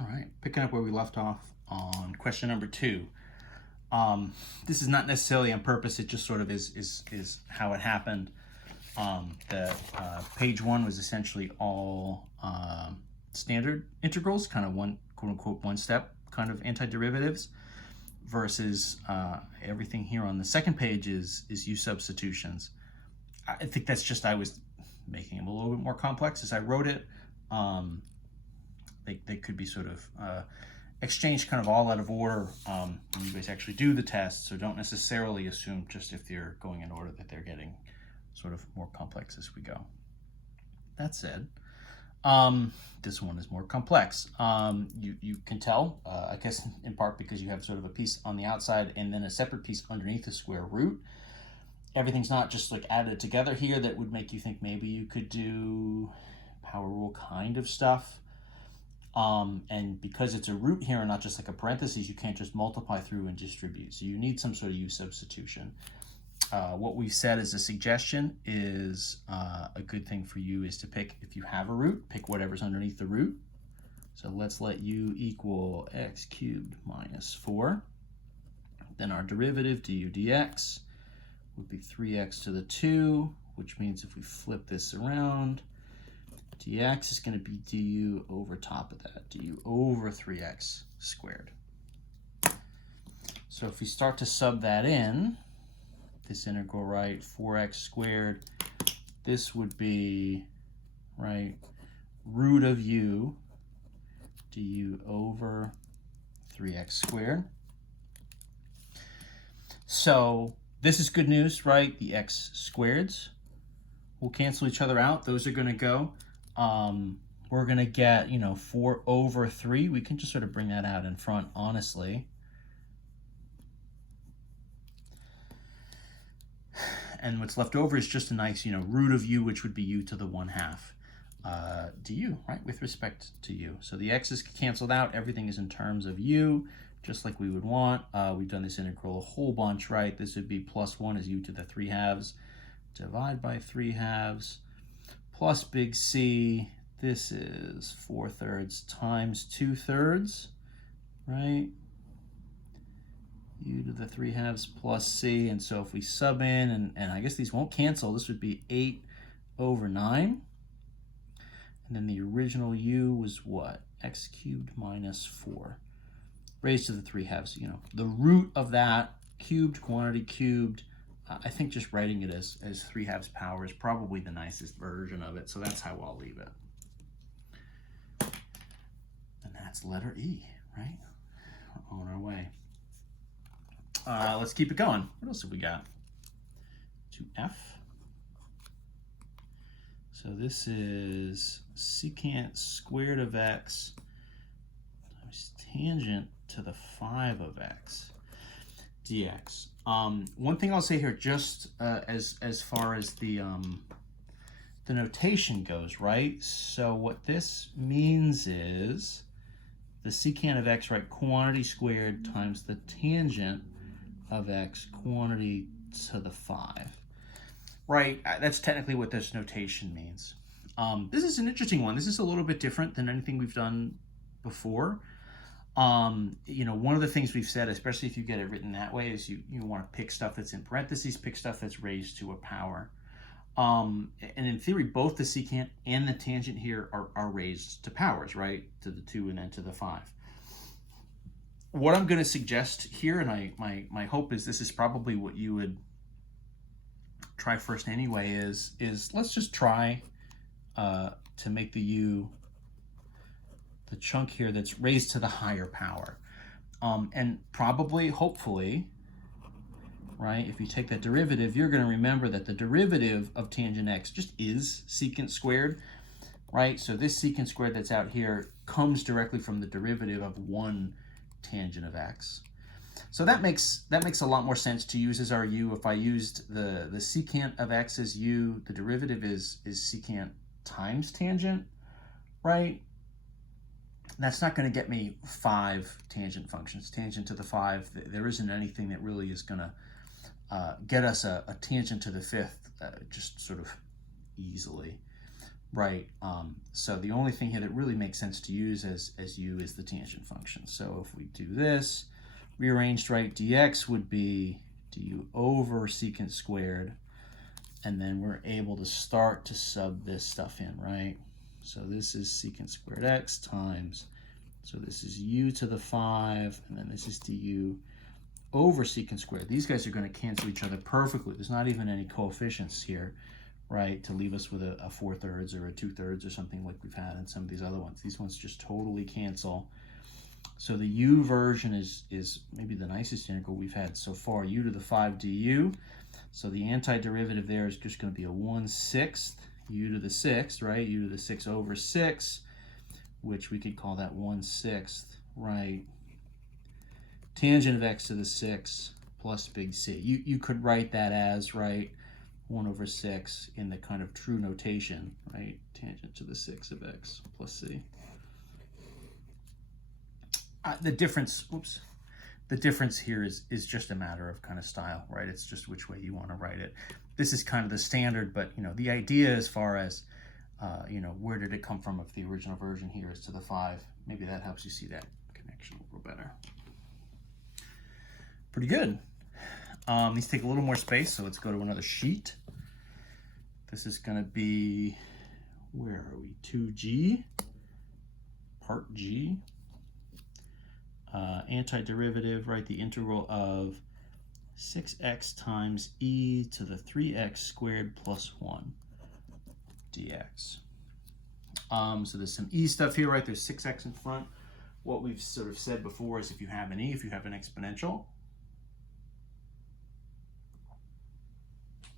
All right, picking up where we left off on question number 2. This is not necessarily on purpose. It just sort of is how it happened. Page 1 was essentially all standard integrals, kind of one quote unquote one step kind of antiderivatives, versus everything here on the second page is u substitutions. I think that's just I was making them a little bit more complex as I wrote it. They could be sort of exchanged kind of all out of order when you guys actually do the test, so don't necessarily assume just if they're going in order that they're getting sort of more complex as we go. That said, this one is more complex. You can tell, I guess in part because you have sort of a piece on the outside and then a separate piece underneath the square root. Everything's not just like added together here that would make you think maybe you could do power rule kind of stuff. And because it's a root here and not just like a parentheses, you can't just multiply through and distribute. So you need some sort of u substitution. What we've said as a suggestion is a good thing for you is to pick, if you have a root, pick whatever's underneath the root. So let's let u equal x cubed minus 4. Then our derivative du dx would be 3x to the 2, which means if we flip this around, dx is going to be du over top of that, du over 3x squared. So if we start to sub that in, this integral, right, 4x squared, this would be, right, root of u du over 3x squared. So this is good news, right? The x squareds will cancel each other out. Those are going to go. We're going to get, 4 over 3. We can just sort of bring that out in front, honestly. And what's left over is just a nice, root of u, which would be u to the 1/2 du, right, with respect to u. So the x is canceled out. Everything is in terms of u, just like we would want. We've done this integral a whole bunch, right? This would be plus 1 is u to the 3/2. Divide by 3/2. Plus big C, this is 4/3 times 2/3, right? U to the 3/2 plus C, and so if we sub in, and I guess these won't cancel, this would be 8 over 9. And then the original U was what? X cubed minus 4, raised to the 3/2. The root of that, cubed, quantity cubed, I think just writing it as 3/2 power is probably the nicest version of it, so that's how I'll leave it. And that's letter E, right? We're on our way. Let's keep it going. What else have we got? To F. So this is secant squared of x times tangent to the 5 of x dx. One thing I'll say here, just as far as the notation goes, right? So what this means is the secant of x, right, quantity squared times the tangent of x, quantity to the 5. Right, that's technically what this notation means. This is an interesting one. This is a little bit different than anything we've done before. One of the things we've said, especially if you get it written that way, is you want to pick stuff that's in parentheses, pick stuff that's raised to a power. And in theory, both the secant and the tangent here are raised to powers, right? To the 2 and then to the 5. What I'm going to suggest here, and my hope is this is probably what you would try first anyway, is let's just try to make the u the chunk here that's raised to the higher power. And probably, hopefully, right, if you take that derivative, you're going to remember that the derivative of tangent x just is secant squared, right? So this secant squared that's out here comes directly from the derivative of 1 tangent of x. So that makes a lot more sense to use as our u. If I used the secant of x as u, the derivative is secant times tangent, right? That's not going to get me 5 tangent functions. Tangent to the 5, there isn't anything that really is going to get us a tangent to the 5th just sort of easily. right? So the only thing here that really makes sense to use as u is the tangent function. So if we do this, rearranged right, dx would be du over secant squared, and then we're able to start to sub this stuff in, right? So this is secant squared x times, so this is u to the 5, and then this is du over secant squared. These guys are going to cancel each other perfectly. There's not even any coefficients here, right, to leave us with a 4/3 or a 2/3 or something like we've had in some of these other ones. These ones just totally cancel. So the u version is maybe the nicest integral we've had so far, u to the 5 du. So the antiderivative there is just going to be a 1/6 u to the 6, right? U to the 6 over 6, which we could call that 1/6, right? Tangent of x to the 6 plus big C. You could write that as, right, 1 over 6 in the kind of true notation, right? Tangent to the 6 of x plus c. The difference here is just a matter of kind of style, right? It's just which way you want to write it. This is kind of the standard, but the idea as far as where did it come from if the original version here is to the 5, maybe that helps you see that connection a little better. Pretty good. These take a little more space, so let's go to another sheet. This is going to be, where are we? 2G, part G. Antiderivative, right? The integral of 6x times e to the 3x squared plus 1 dx. So there's some e stuff here, right? There's 6x in front. What we've sort of said before is if you have an e, if you have an exponential,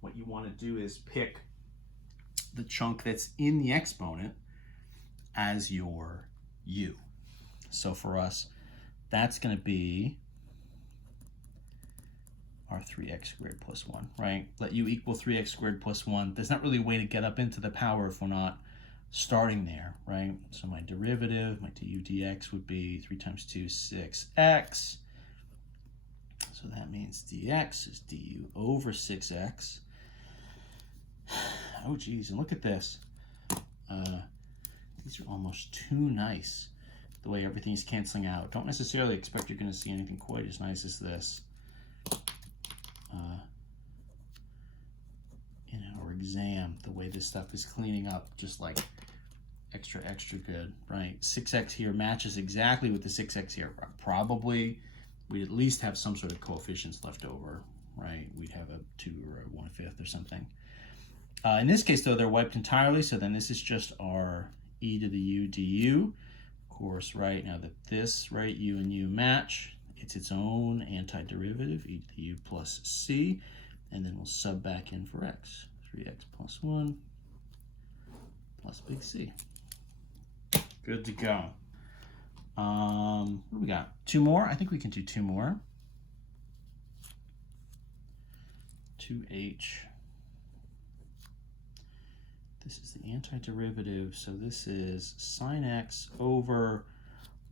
what you want to do is pick the chunk that's in the exponent as your u. So for us, that's going to be our 3x squared plus 1, right? Let u equal 3x squared plus 1. There's not really a way to get up into the power if we're not starting there, right? So my derivative, my du dx would be 3 times 2, 6x. So that means dx is du over 6x. Oh, geez, and look at this. These are almost too nice, the way everything's canceling out. Don't necessarily expect you're going to see anything quite as nice as this in our exam, the way this stuff is cleaning up, just like extra good, right? 6x here matches exactly with the 6x here. Probably we'd at least have some sort of coefficients left over, right? We'd have a 2 or a 1/5 or something. In this case, though, they're wiped entirely, so then this is just our e to the u du. Of course, right, now that this, right, u and u match, it's its own antiderivative, e to the u plus c, and then we'll sub back in for x. 3x plus 1 plus big C. Good to go. What do we got? 2 more? I think we can do 2 more. 2h. This is the antiderivative, so this is sine x over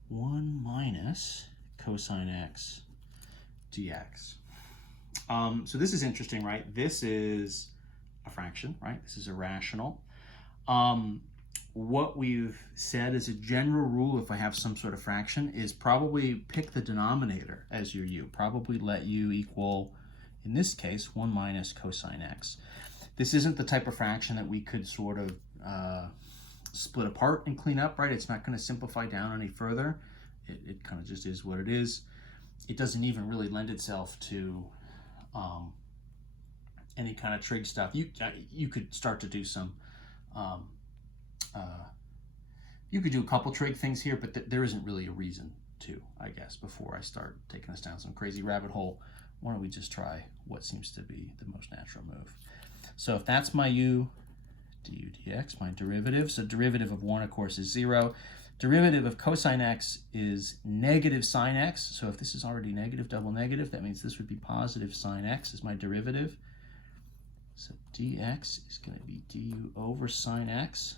1 minus cosine x dx. So this is interesting, right? This is a fraction, right? This is a rational. What we've said as a general rule, if I have some sort of fraction, is probably pick the denominator as your u. Probably let u equal, in this case, 1 minus cosine x. This isn't the type of fraction that we could sort of split apart and clean up, right? It's not going to simplify down any further. It kind of just is what it is. It doesn't even really lend itself to any kind of trig stuff. You could start to do some, you could do a couple trig things here, but there isn't really a reason to, I guess, before I start taking us down some crazy rabbit hole. Why don't we just try what seems to be the most natural move? So if that's my u du dx, my derivative, so derivative of 1, of course, is 0. Derivative of cosine x is negative sine x. So if this is already negative, double negative, that means this would be positive sine x as my derivative. So dx is going to be du over sine x.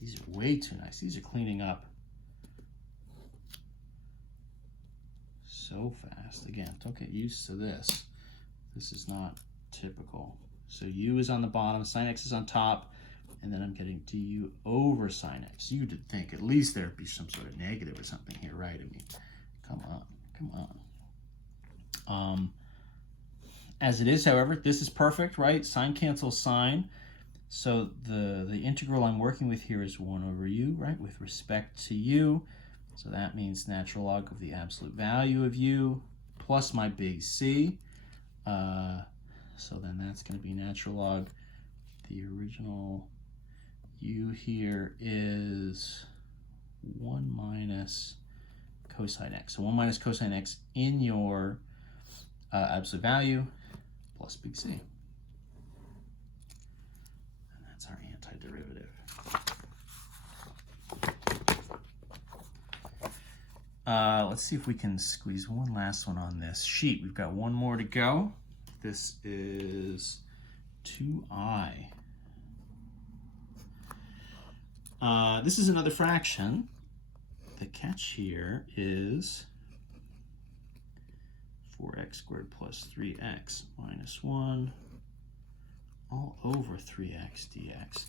These are way too nice. These are cleaning up so fast. Again, don't get used to this. This is not typical. So u is on the bottom, sine x is on top, and then I'm getting du over sine x. You'd think at least there'd be some sort of negative or something here, right? I mean, come on. As it is, however, this is perfect, right? Sine cancels sine. So the integral I'm working with here is 1 over u, right, with respect to u. So that means natural log of the absolute value of u plus my big C. So then that's going to be natural log. The original u here is 1 minus cosine x. So 1 minus cosine x in your absolute value plus big C. And that's our antiderivative. Let's see if we can squeeze one last one on this sheet. We've got one more to go. This is 2i. This is another fraction. The catch here is 4x squared plus 3x minus 1 all over 3x dx.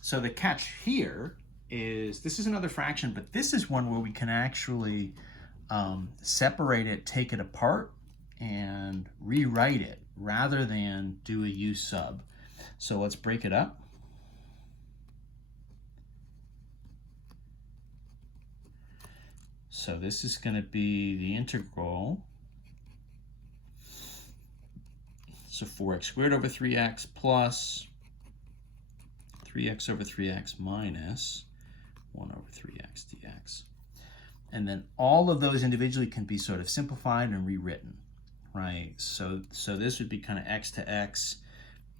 So the catch here is this is another fraction, but this is one where we can actually separate it, take it apart, and rewrite it rather than do a u sub. So let's break it up. So this is going to be the integral. So 4x squared over 3x plus 3x over 3x minus 1 over 3x dx. And then all of those individually can be sort of simplified and rewritten, right? So this would be kind of x to x.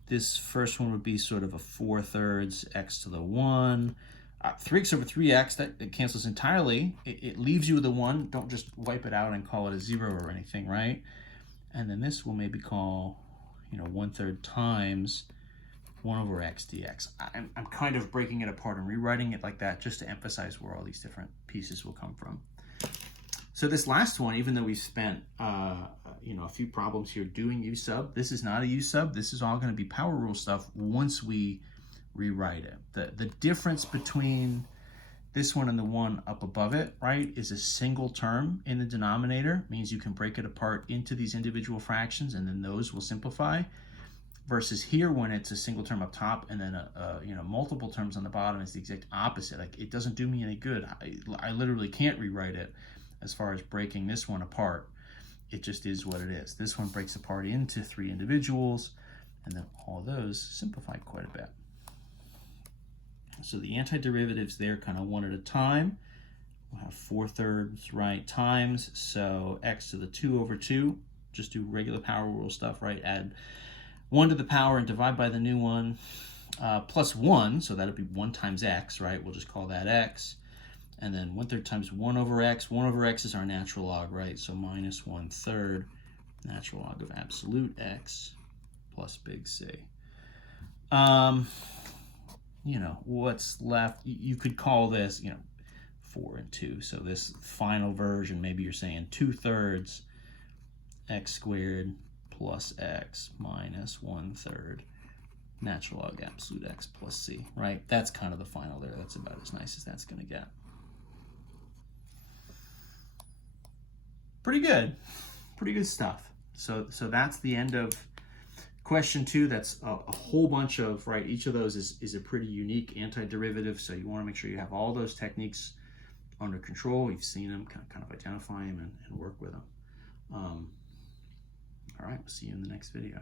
This first one would be sort of a 4/3 x to the 1. 3x over 3x, that cancels entirely. It leaves you with a 1. Don't just wipe it out and call it a 0 or anything, right? And then this we'll maybe call, 1/3 times 1 over x dx. I'm kind of breaking it apart and rewriting it like that just to emphasize where all these different pieces will come from. So this last one, even though we've spent a few problems here doing u sub, this is not a u sub. This is all going to be power rule stuff once we rewrite it. The difference between this one and the one up above it, right, is a single term in the denominator. Means you can break it apart into these individual fractions, and then those will simplify. Versus here, when it's a single term up top and then multiple terms on the bottom, is the exact opposite. Like, it doesn't do me any good. I literally can't rewrite it as far as breaking this one apart. It just is what it is. This one breaks apart into 3 individuals, and then all those simplify quite a bit. So the antiderivatives there kind of one at a time. We'll have 4/3, right, times, so x to the 2 over 2. Just do regular power rule stuff, right? Add 1 to the power and divide by the new one, plus 1, so that'll be 1 times x, right? We'll just call that x. And then 1/3 times 1 over x. 1 over x is our natural log, right? So minus 1/3 natural log of absolute x plus big C. What's left, you could call this, 4 and 2. So this final version, maybe you're saying 2/3 x squared plus x minus 1/3 natural log absolute x plus c, right? That's kind of the final there. That's about as nice as that's going to get. Pretty good stuff. So that's the end of question 2. That's a whole bunch of, right, each of those is a pretty unique antiderivative, so you want to make sure you have all those techniques under control. You've seen them, kind of identify them and work with them. All right, we'll see you in the next video.